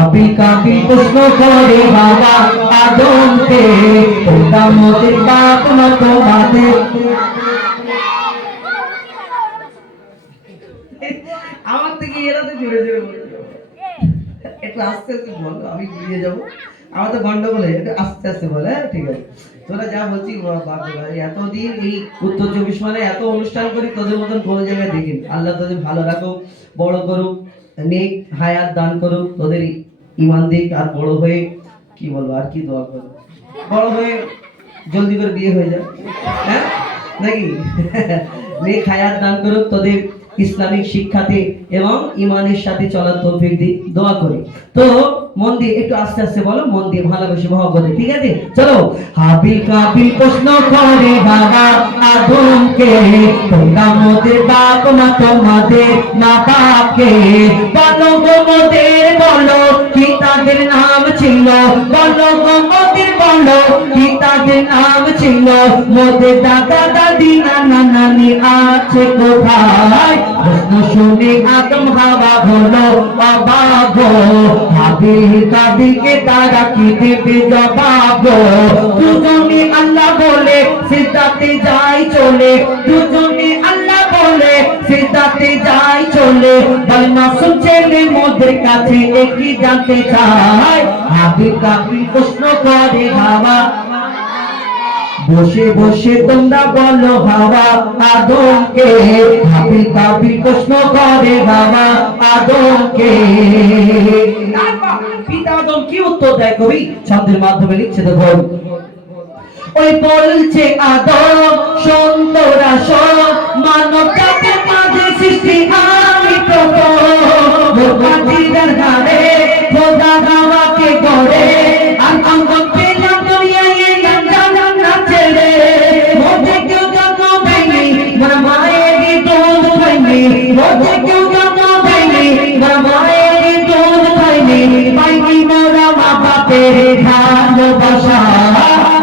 হাবিল কাবিল প্রশ্ন করে বাবা আদমকে, তোমরা মোদের বাপ না তোমাদের। আমার থেকে এরা তো জোরে জোরে বলে, একটু আস্তে আস্তে বলো, আমি ঘুরিয়ে যাবো। আমার তো গন্ডগোল হয়ে, একটু আস্তে আস্তে বলে। হ্যাঁ ঠিক আছে, তোরা যা বলছি এতদিন এই উত্তর চব্বিশ মানে এত অনুষ্ঠান করি, তোদের মতন কোনো জায়গায় দেখিনি। আল্লাহ তোদের ভালো রাখুক, বড় করুক, নেক হায়াত দান করুক, তোদের ইমান দিক, আর বড় হয়ে কি বলবো, আর কি দোয়া করবো, বড় হয়ে জলদি করে বিয়ে হয়ে যায়, হ্যাঁ নাকি? নেক হায়াত দান করুক, তোদের ইসলামিক শিক্ষাতে এবং ইমানের সাথে চলার তৌফিক দি, দোয়া করি। তো মন দিয়ে একটু আস্তে আস্তে বলো, মন দিয়ে ভালোবেসে মহব্বতে, ঠিক আছে? চলো। হাবিল কাবিল প্রশ্ন করে বাবা আদমকে, তোমরা মোদের বাপ না তোমাদের মা বাপকে, বলো গো মোদের বলো কি তাদের নাম ছিল, বলো গো মোদের বলো কি তাদের নাম ছিল, মোদের দাদা দাদি নানা নানি আছে কোথায়? প্রশ্ন শুনে আদম হাওয়া হলো অবাক গো, হাবিল কাবিলকে তারা কি দেবে জবাব গো? দুজনে আল্লাহ বলে সিজদাতে যায় চলে, দুজনে আল্লাহ বলে সিজদাতে যায় চলে, বল মাসুম ছেলে মোদের কাছে একই জানতে চায়, হাবিল কাবিল প্রশ্ন করে হাওয়া, বসে বসে তোমরা বলো হাওয়া আদমকে, হাবিল কাবিল প্রশ্ন করে হাওয়া আদমকে। পিতা আদম কি উত্তর দেয় কবি ছন্দের মাধ্যমে লিখছে, দেখো। ওই বলছে আদম শোন তোরা শোন, মানব জাতির মাঝে সৃষ্টি আমি প্রথম, মাটির ঘাড়ে খোদা হাওয়াকে গড়ে, আর আদম পেলাম দুনিয়ায় এলাম জানাম না ছেড়ে, মধ্যে কেউ জন্ম দেয়নি মোর মায়েরই দুধ খাইনি, মধ্যে কেউ জন্ম দেয়নি মোর মায়েরই দুধ খাইনি, পাইনি মোরা মা বাপের ভালোবাসা,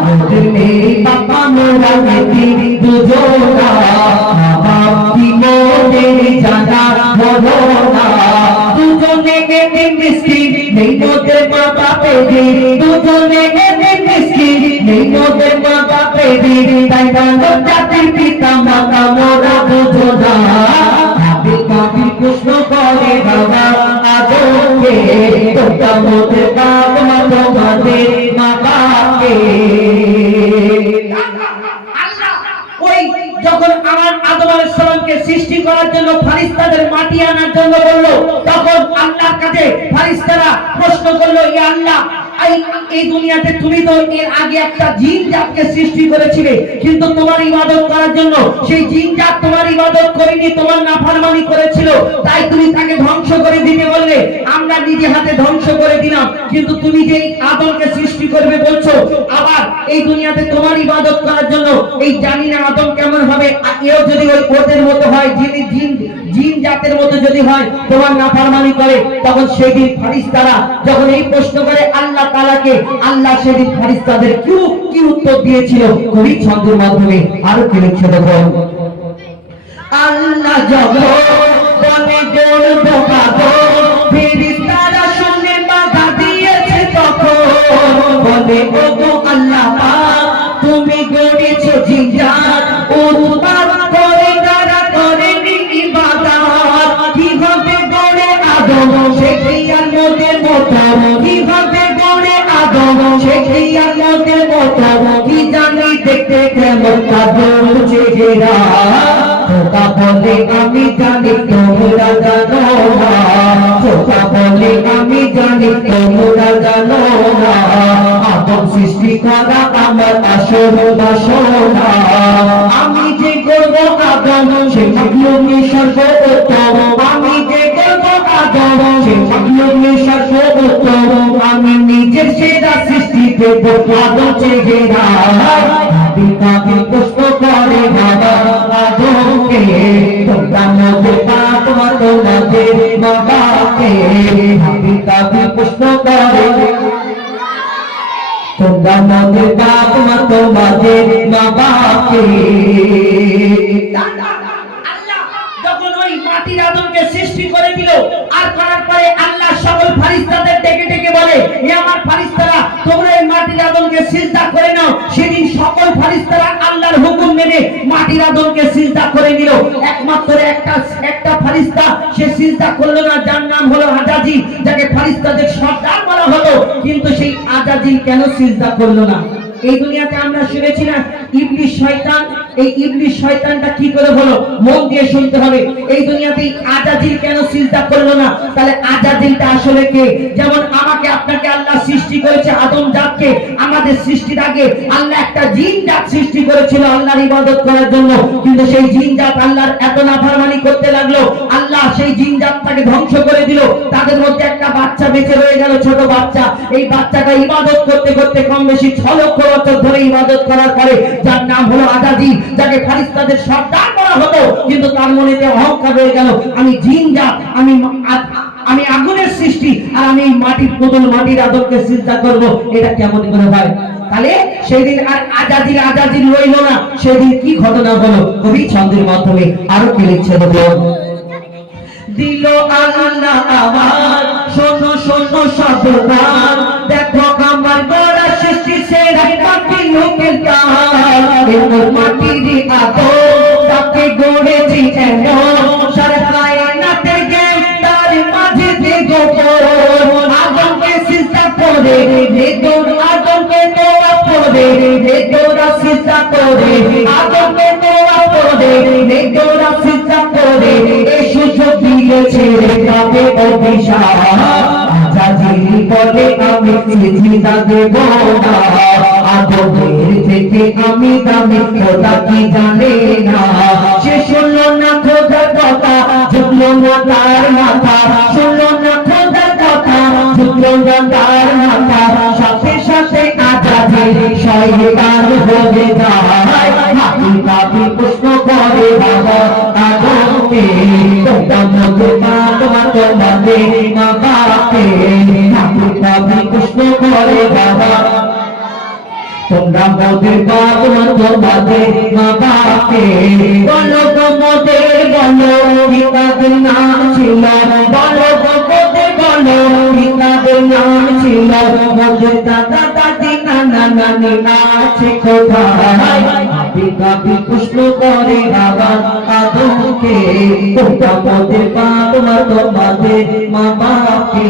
মোদের নেই বাবা মোরা নাকি দুজনা, মা বাপ কি মোদের জানা বলো না, দুজনে এতিম মিসকিন নেই মোদের মা বাপের, দুজনে এতিম মিসকিন নেই মোদের মা বাপের, তাই মানব জাতির পিতা মাতা মোরা দুজনা, হাবিল কাবিল প্রশ্ন করে বাবা আদমকে, তোমরা মোদের বাপ না তোমাদের মা বাপকে। ওই যখন আমার আদম আলাইহিস সালামকে সৃষ্টি করার জন্য ফেরেশতাদের মাটি আনার জন্য বললো, তখন আল্লাহর কাছে ফেরেশতারা প্রশ্ন করলো, ইয়া আল্লাহ, এই দুনিয়াতে তুমি তো এর আগে একটা জিন জাতকে সৃষ্টি করেছিলে, কিন্তু তোমার ইবাদত করার জন্য সেই জিন জাত তোমার ইবাদত করেনি, তোমার নাফরমানি করেছিল, তাই তুমি তাকে ধ্বংস করে দিতে বললে, আমরা নিজে হাতে ধ্বংস করে দিলাম, কিন্তু তুমি যে আদমকে সৃষ্টি করবে বলছো, আবার এই দুনিয়াতে তোমার ইবাদত করার জন্য এই জানি না আদম কেমন হবে, এও যদি ওই ওদের মতো হয়, যিনি জিন জাতের মতো যদি হয়, তোমার নাফরমানি করে, তখন সেদিন ফেরেশতারা যখন এই প্রশ্ন করে আল্লাহ তাআলাকে, আল্লাহ সেদিন ফেরেশতাদের কি উত্তর দিয়েছিল কবি ছন্দের মাধ্যমে আরো কি লিখছে, দেখো। আল্লাহ যখন বলে বলবো পাগল, ফেরেশতারা শুনে বাধা দিয়েছে তখন, বলে ওগো আল্লাহ পাক তুমি গড়েছো জিন জাত, উৎপাত করে তারা করেনি ইবাদত, কিভাবে গড়ে আদম সে ক্রিয়ার মধ্যে মতো, কিভাবে গড়ে আদম সে ক্রিয়ার মধ্যে মতো, কি জানি দেখতে কেমন আদম চেহারা, খোদা বলে আমি জানি তোমরা জানো না, খোদা বলে আমি জানি তোমরা জানো না, আদম সৃষ্টি করা আমার আসল বাসনা, আমি যে করবো আদম সে মাখলুকে সর্বোত্তম, আমি যে করবো আদম সে মাখলুকে সর্বোত্তম, আমি নিজের সেরা সৃষ্টি দেবো আদম চেহারা, হাবিল কাবিল প্রশ্ন করে বাবা আদমকে, তোমরা মোদের বাপ না তোমাদের মা বাপকে, হাবিল কাবিল প্রশ্ন করে তোমরা মোদের বাপ না তোমাদের মা বাপকে। আল্লাহ যখন ওই মাটির আদমকে সৃষ্টি করে দিল, আর করার পরে আল্লাহ সকল ফেরেশতাদের ডেকে সিজদা করে নাও, সেদিন সকল ফেরেশতারা আল্লাহর হুকুম মেনে মাটির আদমকে সিজদা করে নিল। একমাত্র একটা ফেরেশতা সে সিজদা করলো না, যার নাম হলো আজাজিল, যাকে ফেরেশতাদের সর্দার বলা হলো, কিন্তু সেই আজাজিল কেন সিজদা করলো না? এই দুনিয়াতে আমরা শুনেছি না ইবলিস শয়তান, এই ইবলিস শয়তানটা কি করে হলো? মন দিয়ে শুনতে হবে। এই দুনিয়াতে আজাজিল কেন সিজদা করলো না? তাহলে আজাজিলটা আসলে কে? যেমন আমাকে আপনাকে আল্লাহ সৃষ্টি করেছে, আদম জাতকে আমাদের সৃষ্টির আগে আল্লাহ একটা জিন জাত সৃষ্টি করেছিল আল্লাহর ইবাদত করার জন্য, কিন্তু সেই জিন জাত আল্লাহর এত নাফরমানি করতে লাগলো, আল্লাহ সেই জিন জাতটাকে ধ্বংস করে দিল। তাদের মধ্যে একটা বাচ্চা বেঁচে রয়ে গেল, ছোট বাচ্চা। এই বাচ্চাটা ইবাদত করতে করতে কম বেশি 6 লক্ষ বছর ধরে ইবাদত করার পরে, যার নাম হলো আজাজিল, যাকে ফেরেশতাদের সর্দার বলা হতো, কিন্তু তার মনেতে অহংকার রয়ে গেল, আমি জিন জাত, আমি আগুনের সৃষ্টি, আর আমি মাটির পুতুল, মাটির আদমকে সিজদা করব, এটা কেমন করে হয়? তাহলে সেদিন আর আজাজিল রইল না। সেদিন কি ঘটনা হলো? কবি ছন্দের মাধ্যমে আরো কি লিখছে দেখো। দিল আল্লাহ আমার, শোনো শোনো সাবধান, দেখো আমার গড়া সৃষ্টি সেরা মাটির লোকের কাজ, এরপর মাটির আদম তাকে গড়েছি এমন, সারা কায়নাতে জ্ঞান তার মাঝে দেখো আদমকে সিজদা করে, দেখো আদমকে দোয়া করে, দেখো সিজদা করে, আদমকে দোয়া করে, দেখো সিজদা করে, এই সুযোগ দিয়েছে কাকে অভিশাপ, আজাজিল বলে আমি সিজদা দেব না, আদমের থেকে আমি দামি, খোদা কি জানে না? সে শুনলো না খোদার কথা, ঝুঁকলো না তার মাথা, শুনলো না খোদার কথা, ঝুঁকলো না তার মাথা, সাথে সাথে আজাজিল শয়তান হয়ে যায়। হাতি কাবি প্রশ্ন করে বাবা আদমকে, তোমরা মধ্যে তোমাদের মা বাপকে, হাতি কাবি প্রশ্ন করে বাবা, তোমরা মোদের বাপ তোমাদের মা বাপকে, বলো গো মোদের, বলো পিতাদের নাম ছিল, বলো গো মোদের, বলো পিতাদের নাম ছিল, মোদের দাদা দাদি নানা নানি আছে কোথায়? হাতি কাবি প্রশ্ন করে বাবা আদমকে, তোমরা মোদের বাপ তোমাদের মা বাপকে।